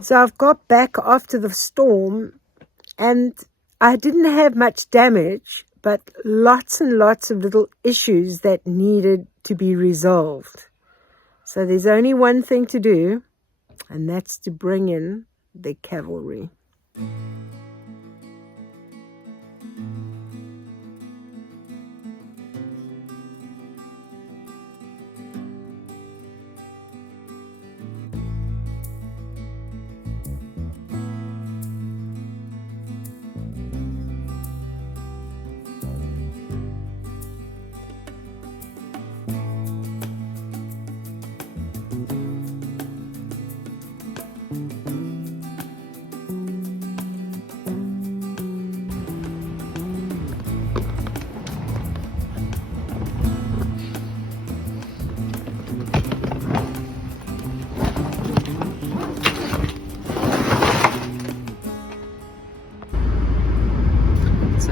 So I've got back after the storm, and I didn't have much damage, but lots and lots of little issues that needed to be resolved. So there's only one thing to do, and that's to bring in the cavalry.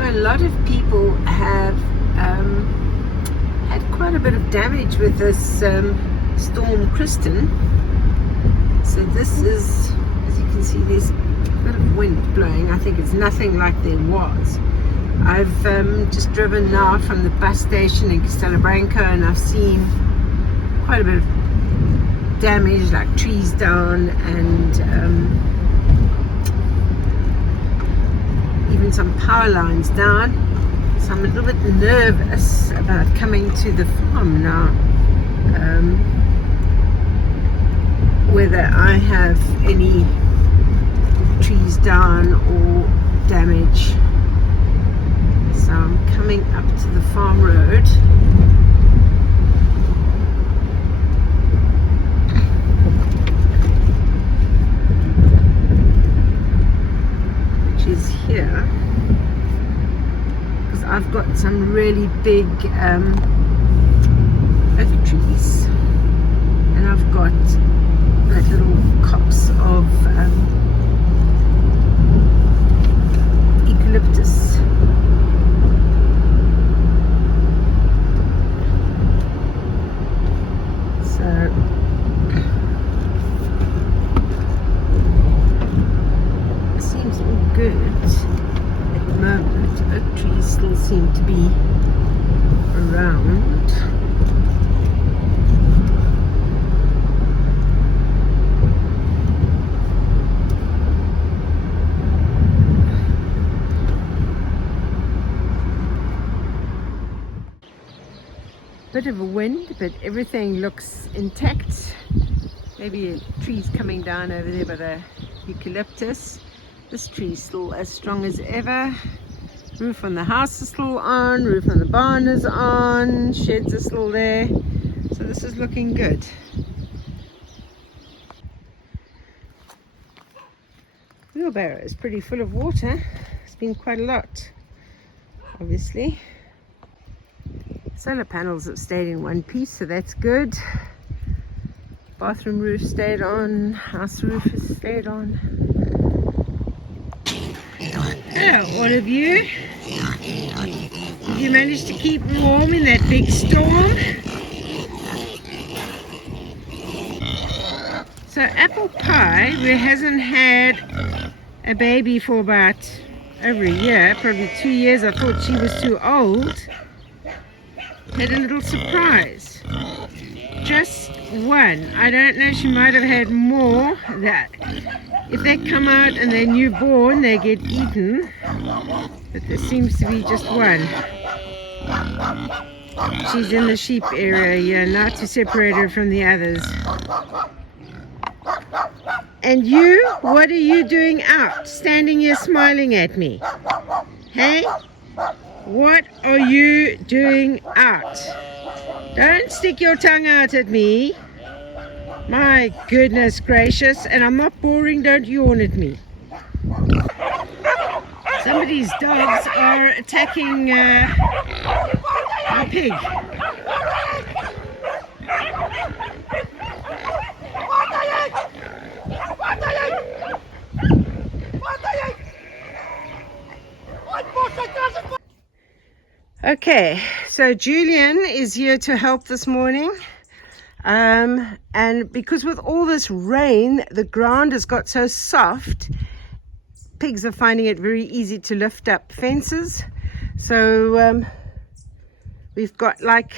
A lot of people have had quite a bit of damage with this storm Kristen. So this is, as you can see, there's a bit of wind blowing. I think it's nothing like there was. I've just driven now from the bus station in Castelo Branco, and I've seen quite a bit of damage, like trees down and even some power lines down. So I'm a little bit nervous about coming to the farm now, whether I have any trees down or damage. So I'm coming up to the farm road. Is here because I've got some really big oak trees, and I've got that little copse of eucalyptus. So good at the moment. Oak trees still seem to be around. Bit of a wind, but everything looks intact. Maybe a tree's coming down over there by the eucalyptus. This tree is still as strong as ever. Roof on the house is still on. Roof on the barn is on. Sheds are still there. So this is looking good. Wheelbarrow is pretty full of water. It's been quite a lot, obviously. Solar panels have stayed in one piece, so that's good. Bathroom roof stayed on. House roof has stayed on. Hello, all of you. Did you manage to keep warm in that big storm? So Apple Pie, who hasn't had a baby for about over a year, probably 2 years, I thought she was too old, had a little surprise. Just one. I don't know, she might have had more. That if they come out and they're newborn, they get eaten, but there seems to be just one. She's in the sheep area here, not to separate her from the others. And you, what are you doing out, standing here smiling at me? Hey, what are you doing out? Don't stick your tongue out at me. My goodness gracious, and I'm not boring, don't yawn at me. Somebody's dogs are attacking a pig. Okay, so Julian is here to help this morning. And because with all this rain, the ground has got so soft, pigs are finding it very easy to lift up fences. So we've got like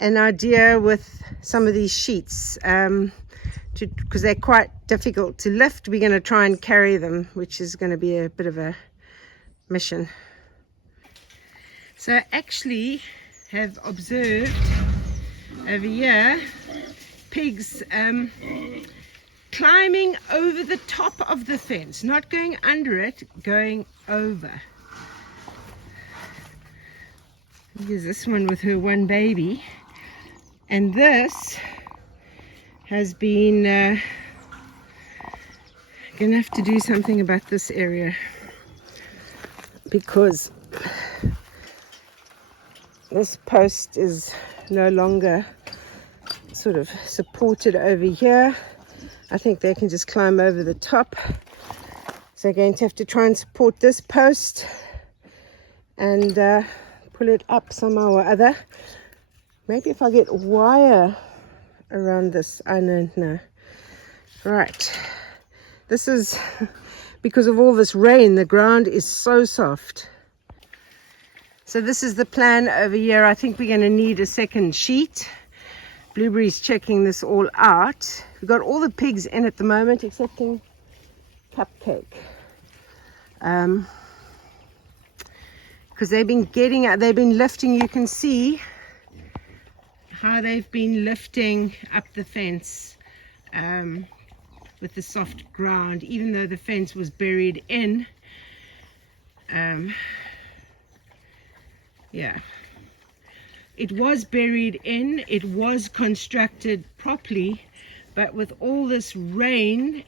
an idea with some of these sheets, because they're quite difficult to lift. We're going to try and carry them, which is going to be a bit of a mission. So I actually have observed over here pigs climbing over the top of the fence, not going under it, going over. Here's this one with her one baby, and this has been gonna have to do something about this area, because this post is no longer sort of supported over here. I think they can just climb over the top, so I'm going to have to try and support this post and pull it up somehow or other. Maybe if I get wire around this, I don't know. Right, this is because of all this rain, the ground is so soft. So this is the plan over here. I think we're going to need a second sheet. Blueberry's checking this all out. We've got all the pigs in at the moment, excepting Cupcake. Because they've been lifting, you can see how they've been lifting up the fence with the soft ground, even though the fence was buried in. Yeah, it was buried in, it was constructed properly, but with all this rain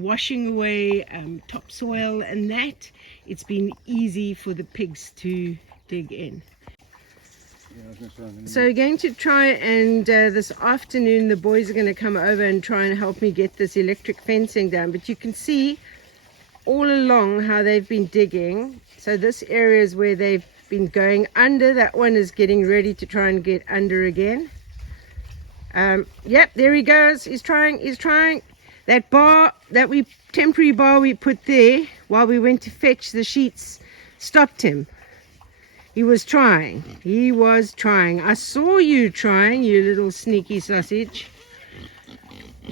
washing away topsoil and that, it's been easy for the pigs to dig in. So we're going to try and this afternoon the boys are going to come over and try and help me get this electric fencing down. But you can see all along how they've been digging. So this area is where they've been going under. That one is getting ready to try and get under again. Yep, there he goes. He's trying. That bar, temporary bar we put there while we went to fetch the sheets, stopped him. He was trying. I saw you trying, you little sneaky sausage.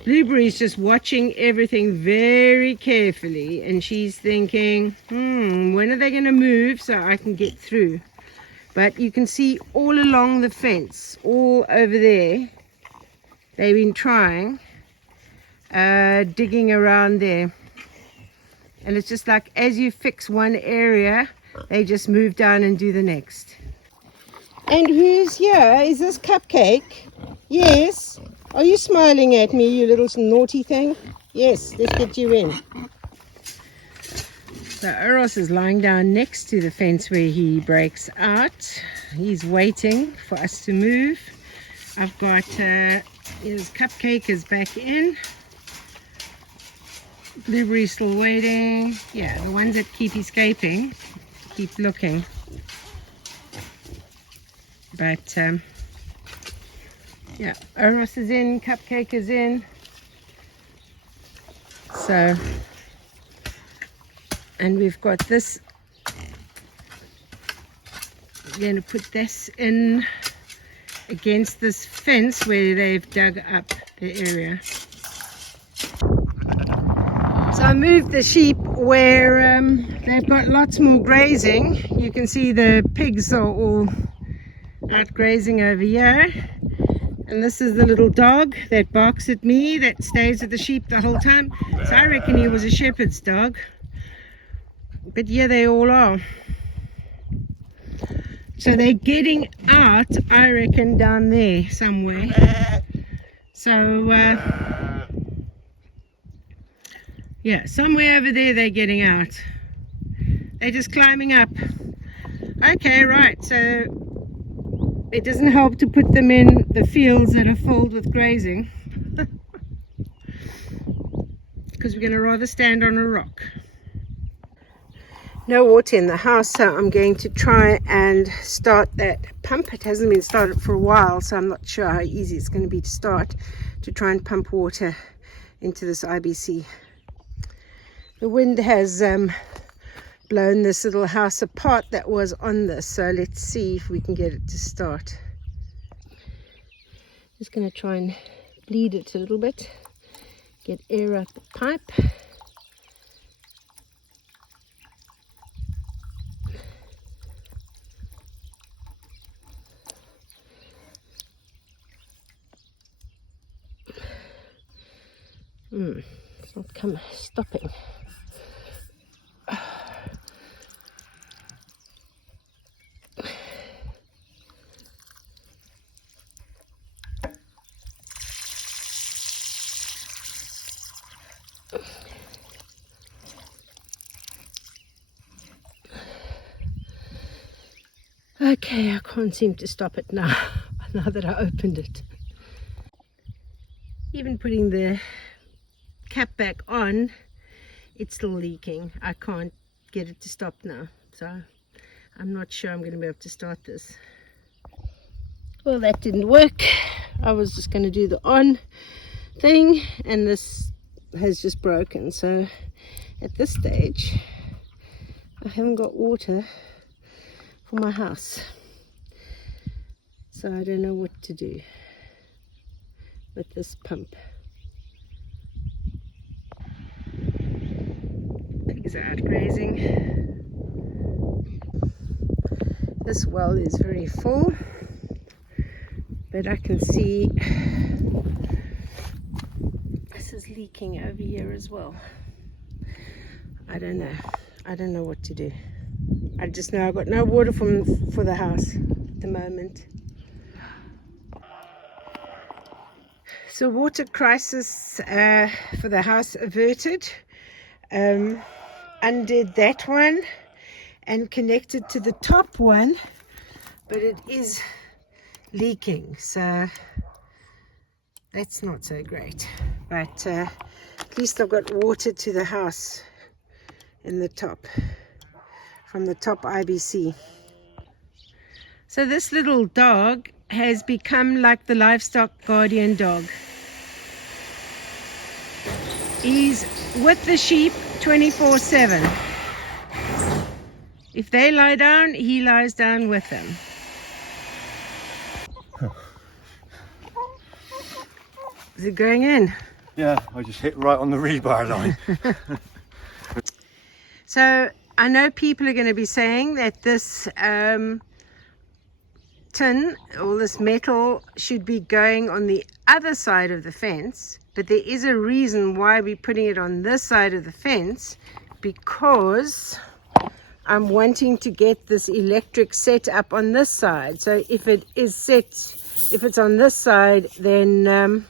Blueberry's just watching everything very carefully, and she's thinking, when are they going to move so I can get through? But you can see all along the fence, all over there, they've been trying, digging around there. And it's just like, as you fix one area, they just move down and do the next. And who's here? Is this Cupcake? Yes. Are you smiling at me, you little naughty thing? Yes, let's get you in. So Eros is lying down next to the fence where he breaks out. He's waiting for us to move. I've got his Cupcake is back in. Blueberry's still waiting. Yeah, the ones that keep escaping keep looking. But yeah, Eros is in, Cupcake is in. So, and we've got this. We're going to put this in against this fence where they've dug up the area. So I moved the sheep where they've got lots more grazing. You can see the pigs are all out grazing over here. And this is the little dog that barks at me, that stays with the sheep the whole time. So I reckon he was a shepherd's dog. But yeah, they all are. So they're getting out, I reckon, down there somewhere. So yeah, somewhere over there they're getting out. They're just climbing up. Okay, right, so it doesn't help to put them in the fields that are filled with grazing. Because we're going to rather stand on a rock. no water in the house, so I'm going to try and start that pump. It hasn't been started for a while, so I'm not sure how easy it's going to be to start, to try and pump water into this IBC. The wind has blown this little house apart that was on this, so let's see if we can get it to start. Just going to try and bleed it a little bit, get air out the pipe. It's not stopping. Okay, I can't seem to stop it now, now that I opened it. Even putting the cap back on, it's still leaking. I can't get it to stop now, so I'm not sure I'm going to be able to start this. Well, that didn't work. I was just going to do the on thing, and this has just broken. So at this stage, I haven't got water for my house, so I don't know what to do with this pump. Pigs are out grazing. This well is very full, but I can see this is leaking over here as well. I don't know what to do. I just know I've got no water for the house at the moment. So water crisis for the house averted. Undid that one and connected to the top one, but it is leaking, so that's not so great. But at least I've got water to the house in the top, from the top IBC. So this little dog has become like the livestock guardian dog. He's with the sheep 24/7. If they lie down, he lies down with them. Is it going in? Yeah, I just hit right on the rebar line. So I know people are going to be saying that this tin, or this metal, should be going on the other side of the fence, but there is a reason why we're putting it on this side of the fence, because I'm wanting to get this electric set up on this side. So if it's on this side, then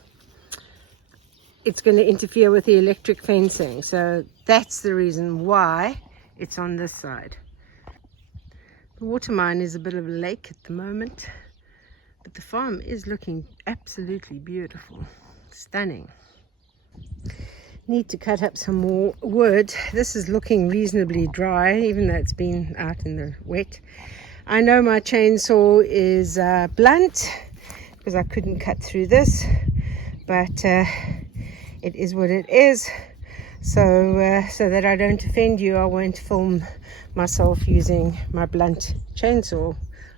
it's going to interfere with the electric fencing. So that's the reason why it's on this side. The water mine is a bit of a lake at the moment, but the farm is looking absolutely beautiful, stunning. Need to cut up some more wood. This is looking reasonably dry, even though it's been out in the wet. I know my chainsaw is blunt because I couldn't cut through this, but it is what it is. So that I don't offend you, I won't film myself using my blunt chainsaw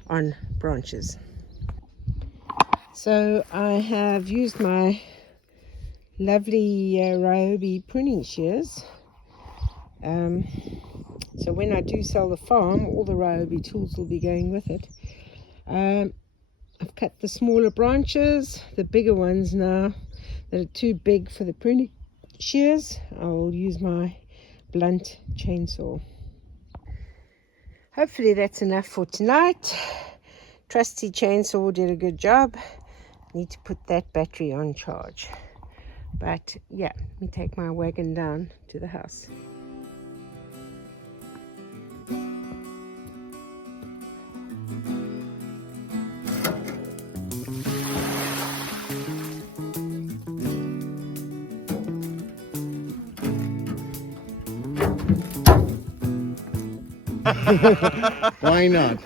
on branches. So I have used my lovely Ryobi pruning shears. So when I do sell the farm, all the Ryobi tools will be going with it. I've cut the smaller branches. The bigger ones now that are too big for the pruning shears, I'll use my blunt chainsaw. Hopefully that's enough for tonight. Trusty chainsaw did a good job. Need to put that battery on charge. But yeah, let me take my wagon down to the house. Why not?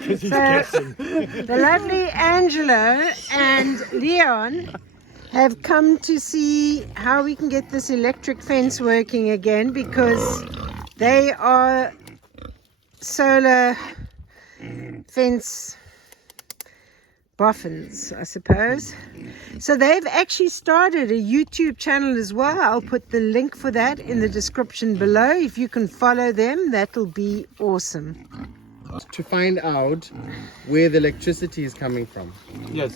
The lovely Angelo and Leon have come to see how we can get this electric fence working again, because they are solar fence boffins, I suppose. So they've actually started a YouTube channel as well. I'll put the link for that in the description below. If you can follow them, that'll be awesome. To find out where the electricity is coming from. Yes.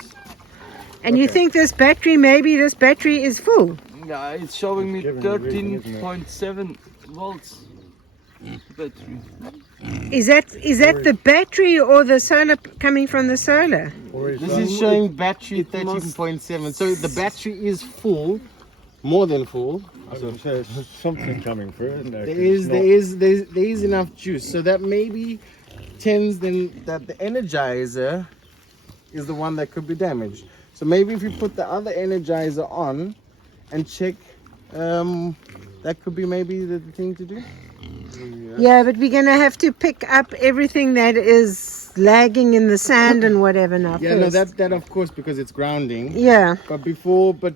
And you think maybe this battery is full? Yeah, it's showing me 13.7 volts. Battery. Is that the battery or the solar coming from the solar? This is showing battery 13.7. So the battery is full, more than full. There's something coming through, isn't there? There is enough juice. So that maybe tends then that the energizer is the one that could be damaged. So maybe if you put the other energizer on and check, that could be maybe the thing to do. Yeah, but we're going to have to pick up everything that is lagging in the sand and whatever now. Yeah, no, that of course, because it's grounding. Yeah. But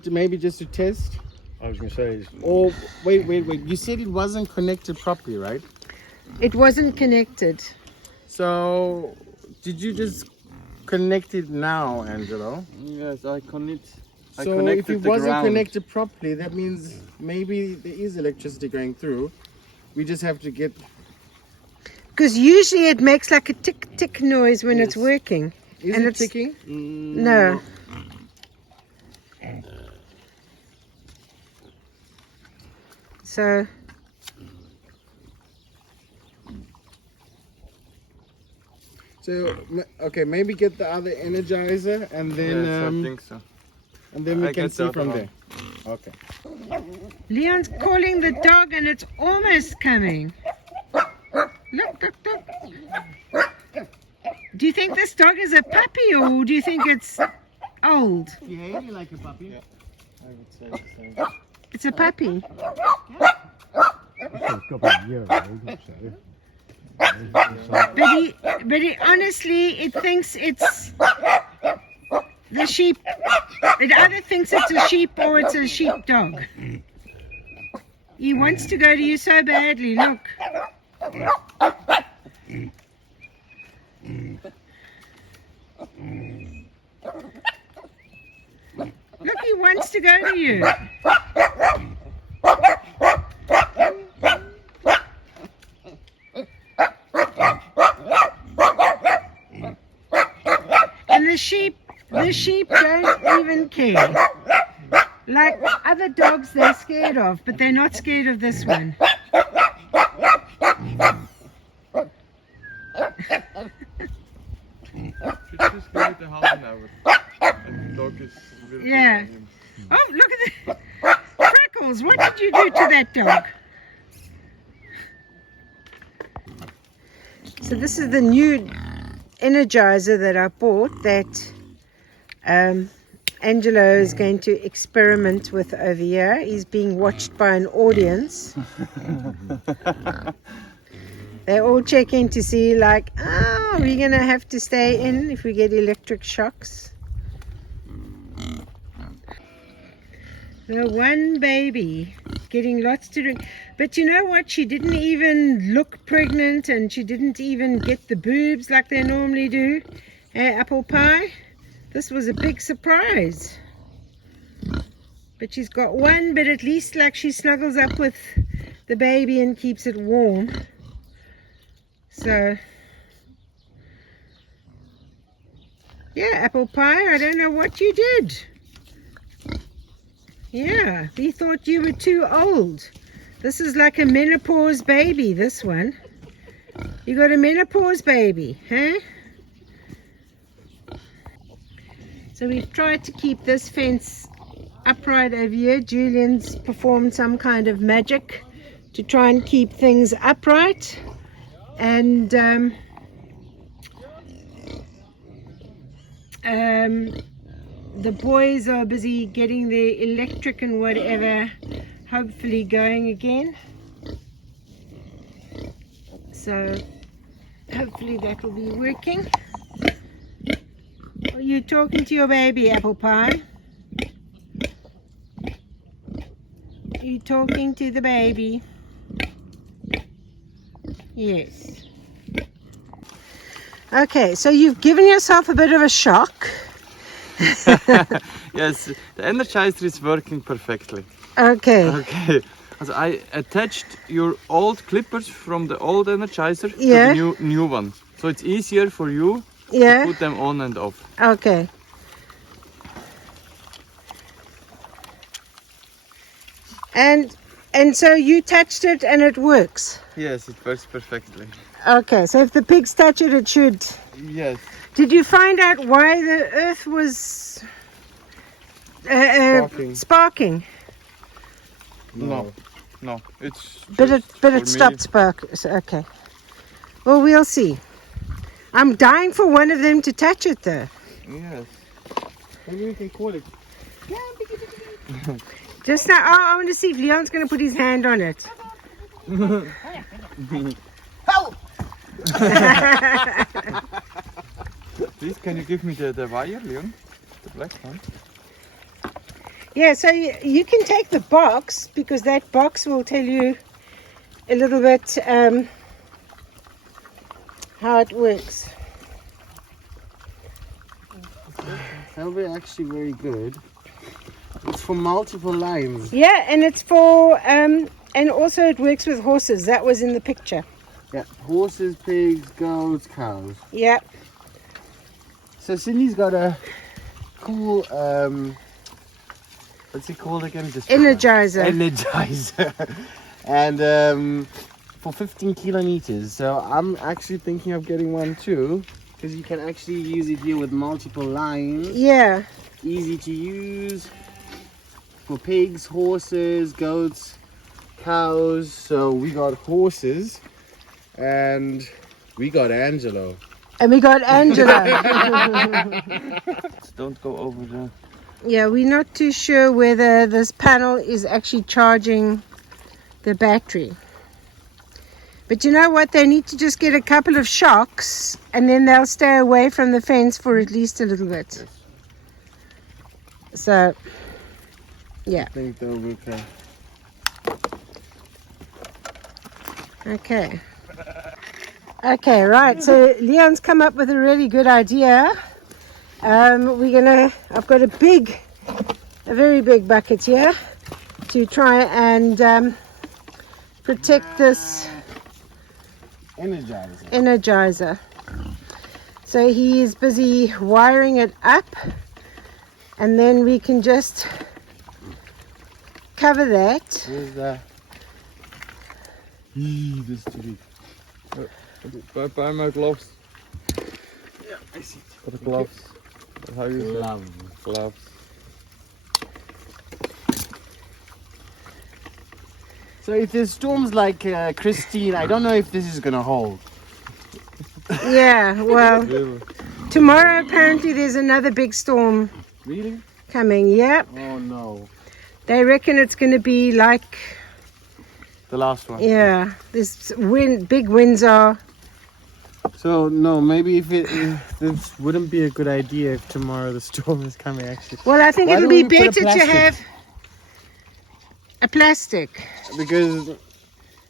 maybe just to test. I was going to say... Or, wait. You said it wasn't connected properly, right? It wasn't connected. So, did you just connect it now, Angelo? Yes, I connect. So if it wasn't connected properly, that means maybe there is electricity going through. We just have to get... Because usually it makes like a tick-tick noise when it's working. Is and it it's ticking? No. So... So, okay, maybe get the other energizer and then... Yes, I think so. And then we I can get see the from other there. Okay. Leon's calling the dog and it's almost coming. Look. Do you think this dog is a puppy or do you think it's old? Behaving like a puppy. I would say the same. It's a puppy. It's got about a year old, so... But he honestly, it thinks it's the sheep. It either thinks it's a sheep or it's a sheep dog. He wants to go to you so badly. Look. Look, he wants to go to you. And the sheep don't even care. Like other dogs they're scared of, but they're not scared of this one. Should just go to the house now. And the dog is really Yeah. Oh, look at that. Freckles, what did you do to that dog? So this is the new energizer that I bought that Angelo is going to experiment with over here. He's being watched by an audience. They're all checking to see like, are we going to have to stay in if we get electric shocks? The one baby getting lots to drink. But you know what? She didn't even look pregnant and she didn't even get the boobs like they normally do. Apple pie. This was a big surprise. But she's got one, but at least like she snuggles up with the baby and keeps it warm. So, yeah, apple pie, I don't know what you did. Yeah, we thought you were too old. This is like a menopause baby, this one. You got a menopause baby, huh? So we've tried to keep this fence upright over here. Julian's performed some kind of magic to try and keep things upright. And the boys are busy getting the electric and whatever hopefully going again. So hopefully that will be working. Are you talking to your baby, Apple Pie? Are you talking to the baby? Yes. Okay, so you've given yourself a bit of a shock. Yes, the energizer is working perfectly. Okay. Okay. So I attached your old clippers from the old energizer Yeah. to the new one. So it's easier for you Yeah. to put them on and off. Okay. And so you touched it and it works. Yes, it works perfectly. Okay, so if the pigs touch it, it should. Yes. Did you find out why the earth was sparking? No. No. It's But just it for me. stopped sparking. Okay. Well, we'll see. I'm dying for one of them to touch it though. Yes. Maybe we can call it. Just now, I want to see if Leon's going to put his hand on it. Please, can you give me the wire, Leon? The black one. Yeah, so you can take the box because that box will tell you a little bit how it works. That'll be actually very good. It's for multiple lines. Yeah, and it's for and also it works with horses. That was in the picture. Yeah, horses, pigs, goats, cows. Yeah. So Cindy's got a cool what's it called again? Just Energizer. Energizer. And for 15 kilometers. So I'm actually thinking of getting one too, because you can actually use it here with multiple lines. Yeah. Easy to use for pigs, horses, goats, cows. So we got horses and we got Angelo. And we got Angelo. Don't go over the... Yeah, we're not too sure whether this panel is actually charging the battery. But you know what? They need to just get a couple of shocks and then they'll stay away from the fence for at least a little bit. So, yeah. I think they'll be okay. Okay. Okay, right. So Leon's come up with a really good idea. I've got a very big bucket here to try and protect this energizer. So he is busy wiring it up, and then we can just cover that. Where's that? This is too big. Buy my gloves. Yeah, I see. For the gloves. How you say? Gloves. So if there's storms like Christine, I don't know if this is gonna hold. Yeah, well, Really? tomorrow apparently there's another big storm Really? coming. Yep. Oh no. They reckon it's going to be like, The last one. yeah, this big winds are. So no, maybe if this wouldn't be a good idea if tomorrow the storm is coming actually. Well, I think Why it'll don't be we put a better to plastic? have a plastic. Because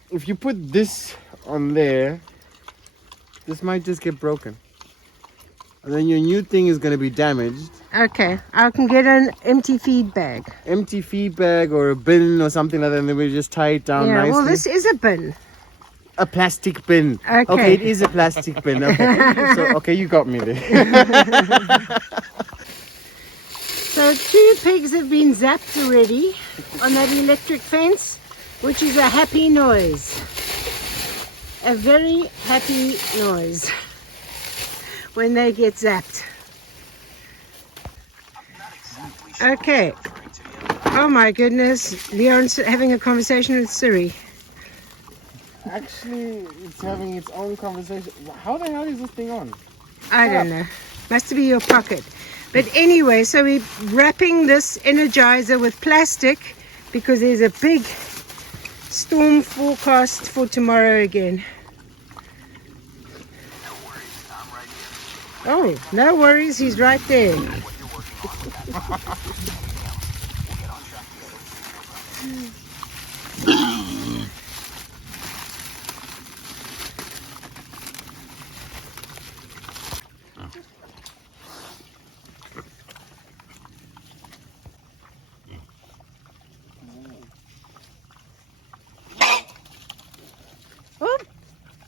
if you put this on there, this might just get broken. And then your new thing is going to be damaged. Okay, I can get an empty feed bag. Empty feed bag or a bin or something like that, and then we just tie it down Yeah, nicely. well, this is a bin. A plastic bin. Okay. It is a plastic bin. Okay. So, okay, you got me there. So 2 pigs have been zapped already on that electric fence, which is a happy noise. A very happy noise when they get zapped. Okay. Oh my goodness, Leon's having a conversation with Siri. Actually, it's having its own conversation. How the hell is this thing on? I don't know. Must be your pocket. But anyway, so we're wrapping this energizer with plastic because there's a big storm forecast for tomorrow again. Oh, no worries, he's right there. Oh,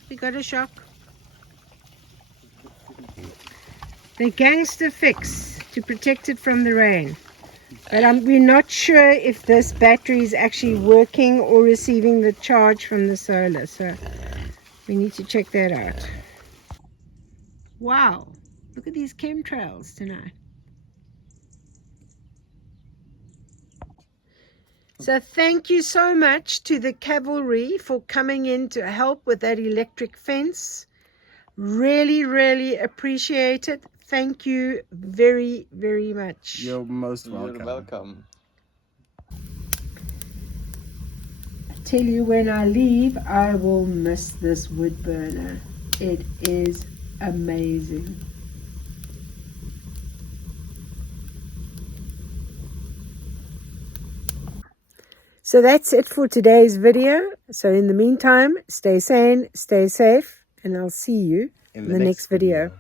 we got a shock. The gangster fix to protect it from the rain. But we're not sure if this battery is actually working or receiving the charge from the solar. So we need to check that out. Wow, look at these chemtrails tonight. So thank you so much to the Cavalry for coming in to help with that electric fence. Really, really appreciate it. Thank you very, very much. You're most welcome. You're welcome. I tell you, when I leave, I will miss this wood burner. It is amazing. So that's it for today's video. So in the meantime, stay sane, stay safe, and I'll see you in the next video.